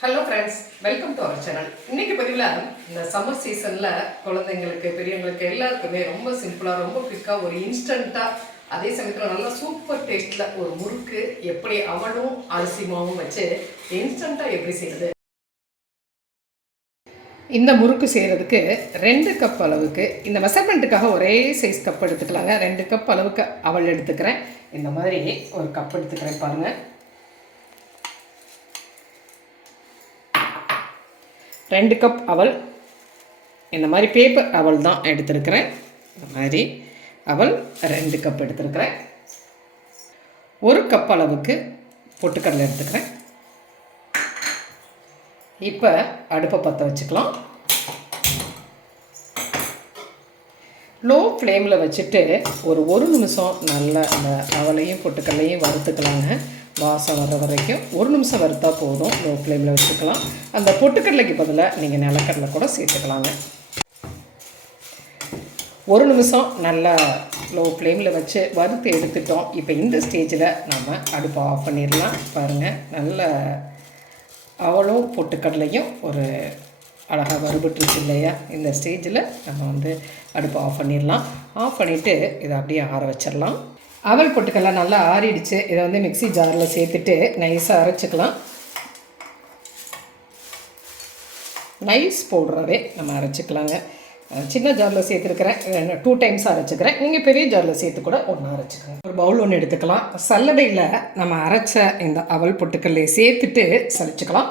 Hello friends welcome to our channel இன்னைக்கு பதிவில் இந்த சம்மர் சீசனில் குழந்தைங்களுக்கு பெரியவங்களுக்கு எல்லாருக்குமே ரொம்ப சிம்பிளாக ரொம்ப குயிக்காக ஒரு இன்ஸ்டண்ட்டாக அதே சமயத்தில் நல்லா சூப்பர் டேஸ்ட்டில் ஒரு முறுக்கு எப்படி அவளும் அரிசி மாவும் வச்சு இன்ஸ்டண்ட்டாக எப்படி செய்யுது இந்த முறுக்கு செய்கிறதுக்கு ரெண்டு கப் அளவுக்கு இந்த மெஷர்மெண்ட்டுக்காக ஒரே சைஸ் கப் எடுத்துக்கலாங்க. ரெண்டு கப் அளவுக்கு அவள் எடுத்துக்கிறேன். இந்த மாதிரி ஒரு கப் எடுத்துக்கிறேன் பாருங்கள் ரெண்டு கப் அவல். இந்த மாதிரி பேப்பர் அவல் தான் எடுத்திருக்கிறேன். இந்த மாதிரி அவல் ரெண்டு கப் எடுத்திருக்கிறேன். ஒரு கப் அளவுக்கு பொட்டுக்கடலை எடுத்துக்கிறேன். இப்போ அடுப்பை பற்ற வச்சுக்கலாம். லோ ஃப்ளேமில் வச்சுட்டு ஒரு ஒரு நிமிஷம் நல்லா அந்த அவலையும் பொட்டுக்கல்லையும் வறுத்துக்கலாங்க. வாசம் வர்ற வரைக்கும் ஒரு நிமிஷம் வறுத்தா போதும். லோ ஃப்ளேமில் வச்சுக்கலாம். அந்த பொட்டுக்கடலைக்கு பதிலாக நீங்கள் நிலக்கடலை கூட சேர்த்துக்கலாங்க. ஒரு நிமிஷம் நல்லா லோ ஃப்ளேமில் வச்சு வறுத்து எடுத்துட்டோம். இப்போ இந்த ஸ்டேஜில் நம்ம அடுப்பை ஆஃப் பண்ணிடலாம். பாருங்கள் நல்ல அவ்வளோ பொட்டுக்கடலையும் ஒரு அழகாக வறுபட்டுருச்சு இல்லையா? இந்த ஸ்டேஜில் நம்ம வந்து அடுப்பை ஆஃப் பண்ணிடலாம். ஆஃப் பண்ணிவிட்டு இதை அப்படியே ஆற வச்சிடலாம். அவல் பொட்டுக்கெல்லாம் நல்லா ஆறிடுச்சு. இதை வந்து மிக்ஸி ஜாரில் சேர்த்துட்டு நைஸாக அரைச்சிக்கலாம். நைஸ் பவுடராகவே நம்ம அரைச்சிக்கலாங்க. சின்ன ஜாரில் சேர்த்துருக்கிறேன். Two times அரைச்சிக்கிறேன். நீங்கள் பெரிய ஜாரில் சேர்த்து கூட ஒன்று அரைச்சிக்கோங்க. ஒரு பவுல் ஒன்று எடுத்துக்கலாம். சல்லடையில் நம்ம அரைச்ச இந்த அவல் பொட்டுக்கல்லை சேர்த்துட்டு சலிச்சுக்கலாம்.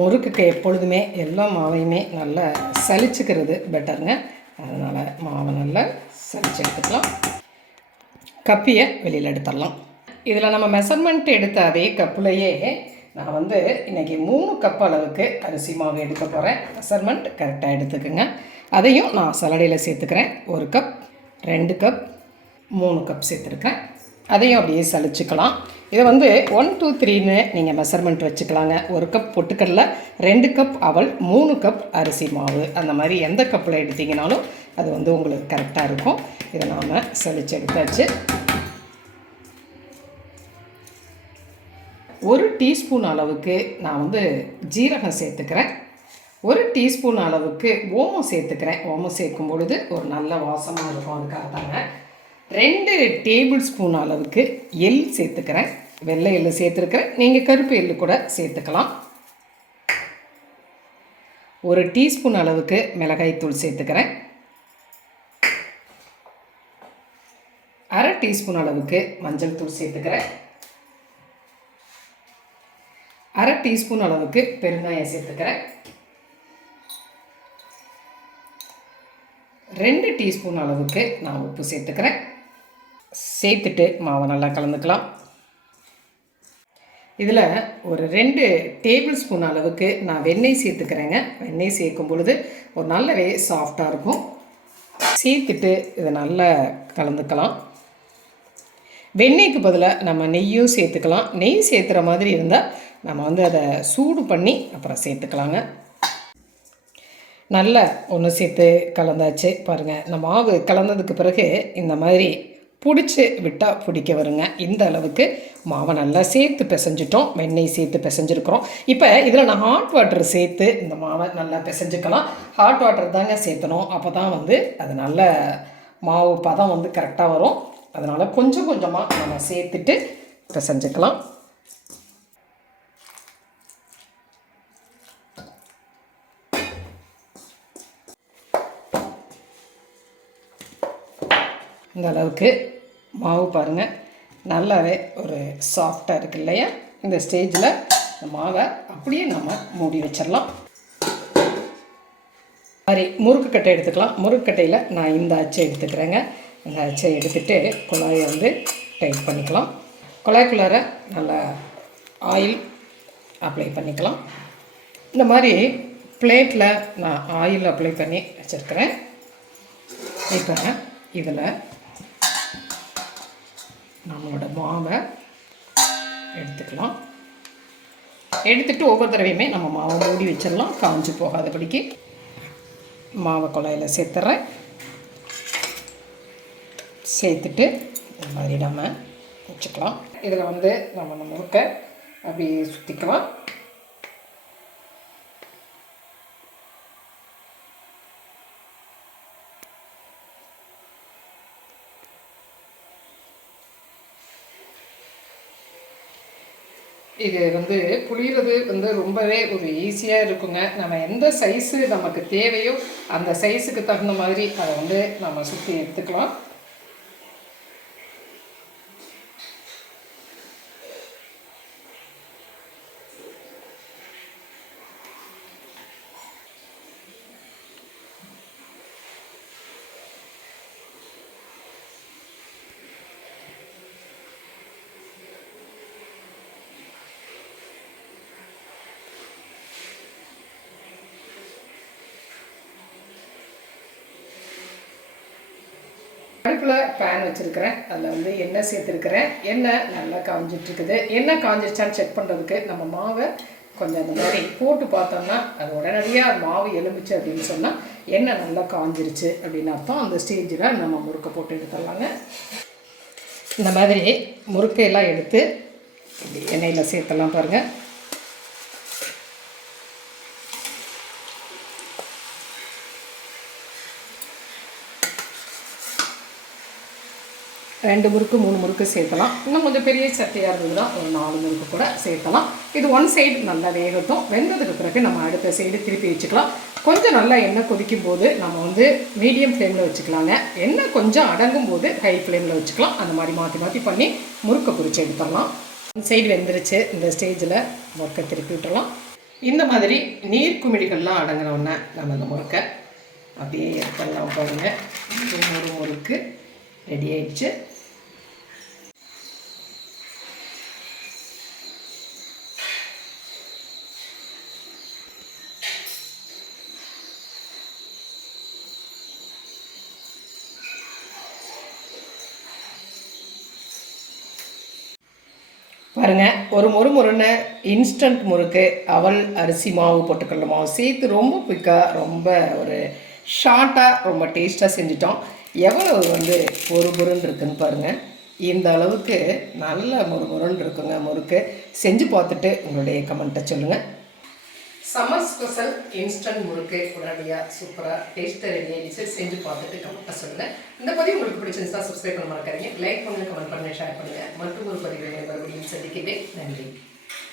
முறுக்குக்கு எப்பொழுதுமே எல்லா மாவையுமே நல்லா சலிச்சுக்கிறது பெட்டருங்க அதனால் மாவை நல்லா சரிச்சு எடுத்துக்கலாம். கப்பியை வெளியில் எடுத்துடலாம். இதில் நம்ம மெஷர்மெண்ட் எடுத்த அதே கப்புலையே நான் வந்து இன்றைக்கி மூணு கப் அளவுக்கு அரிசி மாவு எடுக்க போகிறேன் மெஷர்மெண்ட் கரெக்டாக எடுத்துக்கோங்க. அதையும் நான் சலடையில் சேர்த்துக்கிறேன். ஒரு கப் ரெண்டு கப் மூணு கப் சேர்த்துருக்கேன். அதையும் அப்படியே சலிச்சுக்கலாம். இதை வந்து ஒன் டூ த்ரீன்னு நீங்கள் மெஷர்மெண்ட் வச்சுக்கலாங்க. ஒரு கப் பொட்டுக்கடலை ரெண்டு கப் அவல் மூணு கப் அரிசி மாவு. அந்த மாதிரி எந்த கப்பில் எடுத்திங்கனாலும் அது வந்து உங்களுக்கு கரெக்டாக இருக்கும். இதை நாம் சலிச்சு எடுத்தாச்சு. ஒரு டீஸ்பூன் அளவுக்கு நான் வந்து ஜீரகம் சேர்த்துக்கிறேன். ஒரு டீஸ்பூன் அளவுக்கு ஓமம் சேர்த்துக்கிறேன். ஓமம் சேர்க்கும் பொழுது ஒரு நல்ல வாசமாக இருக்கும் அதுக்காக தாங்க. ரெண்டு டேபிள் ஸ்பூன் அளவுக்கு எள் சேர்த்துக்கிறேன். வெள்ளை எள் சேர்த்துருக்கிறேன். நீங்கள் கருப்பு எள்ளு கூட சேர்த்துக்கலாம். ஒரு டீஸ்பூன் அளவுக்கு மிளகாய்த்தூள் சேர்த்துக்கிறேன். அரை டீஸ்பூன் அளவுக்கு மஞ்சள் தூள் சேர்த்துக்கிறேன். அரை டீஸ்பூன் அளவுக்கு பெருங்காயம் சேர்த்துக்கிறேன். ரெண்டு டீஸ்பூன் அளவுக்கு நான் உப்பு சேர்த்துக்கிறேன். சேர்த்துட்டு மாவை நல்லா கலந்துக்கலாம். இதில் ஒரு ரெண்டு டேபிள் ஸ்பூன் அளவுக்கு நான் வெண்ணெய் சேர்த்துக்கிறேங்க. வெண்ணெய் சேர்க்கும் பொழுது ஒரு நல்லவே சாஃப்டாக இருக்கும். சேர்த்துட்டு இதை நல்லா கலந்துக்கலாம். வெண்ணெய்க்கு பதிலாக நம்ம நெய்யும் சேர்த்துக்கலாம். நெய் சேர்த்துற மாதிரி இருந்தால் நம்ம வந்து அதை சூடு பண்ணி அப்புறம் சேர்த்துக்கலாங்க. நல்லா ஒன்று சேர்த்து கலந்தாச்சு பாருங்கள் இந்த மாவு கலந்ததுக்கு பிறகு இந்த மாதிரி பிடிச்சி விட்டால் பிடிக்க வருங்க. இந்த அளவுக்கு மாவை நல்லா சேர்த்து பிசைஞ்சிட்டோம். வெண்ணெய் சேர்த்து பிசைஞ்சிருக்கிறோம். இப்போ இதில் நான் ஹாட் வாட்டர் சேர்த்து இந்த மாவை நல்லா பிசைஞ்சுக்கலாம். ஹாட் வாட்டர் தாங்க சேர்த்தணும். அப்போ தான் வந்து அது நல்ல மாவு பதம் வந்து கரெக்டாக வரும். அதனால் கொஞ்சம் கொஞ்சமாக நம்ம சேர்த்துட்டு பிசைஞ்சுக்கலாம் இந்த அளவுக்கு மாவு பாருங்கள் நல்லாவே ஒரு சாஃப்டாக இருக்கு இல்லையா? இந்த ஸ்டேஜில் இந்த மாவை அப்படியே நம்ம மூடி வச்சிடலாம். மாதிரி முறுக்குக்கட்டை எடுத்துக்கலாம். முறுக்குக்கட்டையில் நான் இந்த அச்சை எடுத்துக்கிறேங்க. எடுத்துகிட்டு குழாயை வந்து டைட் பண்ணிக்கலாம். குழாய்க்குள்ளார நல்லா ஆயில் அப்ளை பண்ணிக்கலாம். இந்த மாதிரி பிளேட்டில் நான் ஆயில் அப்ளை பண்ணி வச்சுருக்கிறேன். இப்போ இதில் நம்மளோட மாவை எடுத்துக்கலாம். எடுத்துட்டு ஒவ்வொரு தடவையுமே நம்ம மாவை மூடி வச்சிடலாம். காஞ்சு போகாதபடிக்கு மாவை குழாயில் சேர்த்துட்றேன் சேர்த்துட்டு இந்த மாதிரி நம்ம வச்சுக்கலாம். இதில் வந்து நம்ம இந்த முறுக்கை அப்படியே சுற்றிக்கலாம் இது வந்து புளிகிறது வந்து ரொம்பவே ஒரு ஈஸியாக இருக்குங்க. நம்ம எந்த சைஸு நமக்கு தேவையோ அந்த சைஸுக்கு தகுந்த மாதிரி அதை வந்து நம்ம சுற்றி எடுத்துக்கலாம். அடுப்பில் பேன் வச்சுருக்கிறேன். அதில் வந்து எண்ணெய் சேர்த்துருக்கிறேன். எண்ணெய் நல்லா காஞ்சிட்ருக்குது. எண்ணெய் காஞ்சிருச்சான்னு செக் பண்ணுறதுக்கு நம்ம மாவை கொஞ்சம் அந்த மாதிரி போட்டு பார்த்தோம்னா அது உடனடியாக மாவு எலுமிச்சு அப்படின்னு சொன்னால் எண்ணெய் நல்லா காஞ்சிருச்சு அப்படின்னு அர்த்தம் அந்த ஸ்டேஜில் நம்ம முறுக்கை போட்டு எடுத்துடலாங்க. இந்த மாதிரி முறுக்கையெல்லாம் எடுத்து எண்ணெயில் சேர்த்தலாம் பாருங்கள் ரெண்டு முறுக்கு மூணு முறுக்கு சேர்த்தலாம் இன்னும் கொஞ்சம் பெரிய சட்டையாக இருந்ததுன்னா ஒரு நாலு முறுக்கு கூட சேர்த்தலாம் இது ஒன் சைடு நல்லா வேகட்டும். வெந்ததுக்கு பிறகு நம்ம அடுத்த சைடு திருப்பி வச்சுக்கலாம். கொஞ்சம் நல்லா எண்ணெய் கொதிக்கும் போது நம்ம வந்து மீடியம் ஃப்ளேமில் வச்சுக்கலாங்க. எண்ணெய் கொஞ்சம் அடங்கும் போது ஹை ஃப்ளேமில் வச்சுக்கலாம். அந்த மாதிரி மாற்றி மாற்றி பண்ணி முறுக்கை பொரிச்சு எடுத்துடலாம். ஒன் சைடு வெந்துருச்சு. இந்த ஸ்டேஜில் முறுக்கை திருப்பி விட்டுடலாம். இந்த மாதிரி நீர் குமிழிகள்லாம் அடங்கினோடனே நம்ம இந்த முறுக்கை அப்படியே எடுத்துடலாம் பாருங்கள் ஒரு முறுக்கு ரெடி ஆயிடுச்சு. பாருங்க ஒரு முறு முறுன்னு இன்ஸ்டன்ட் முறுக்கு அவல் அரிசி மாவு பொட்டுக்கடலை மாவு சேர்த்து ரொம்ப குயிக்காக ரொம்ப ஒரு ஷார்ட்டாக ரொம்ப டேஸ்ட்டாக செஞ்சிட்டோம். எவ்வளவு வந்து ஒரு முருன்னு இருக்குன்னு பாருங்கள் இந்த அளவுக்கு நல்ல முறு முருன்னு இருக்குங்க முறுக்கு. செஞ்சு பார்த்துட்டு உங்களுடைய கமெண்ட்டை சொல்லுங்கள் சம்மர் ஸ்பெஷல் இன்ஸ்டன்ட் முறுக்கு உடனடியாக சூப்பராக டேஸ்ட்டாக ரெடி ஆகிடுச்சு செஞ்சு பார்த்துட்டு கமெண்ட்டை சொல்லுங்கள் இந்த பதிவு உங்களுக்கு பிடிச்சிருந்தா சப்ஸ்கிரைப் பண்ண மறக்காதீங்க. லைக் பண்ணுங்கள் கமெண்ட் பண்ணுங்கள் ஷேர் பண்ணுங்கள் மற்றும் ஒரு பதிவு மறுபடியும் சந்திக்கிறேன். நன்றி.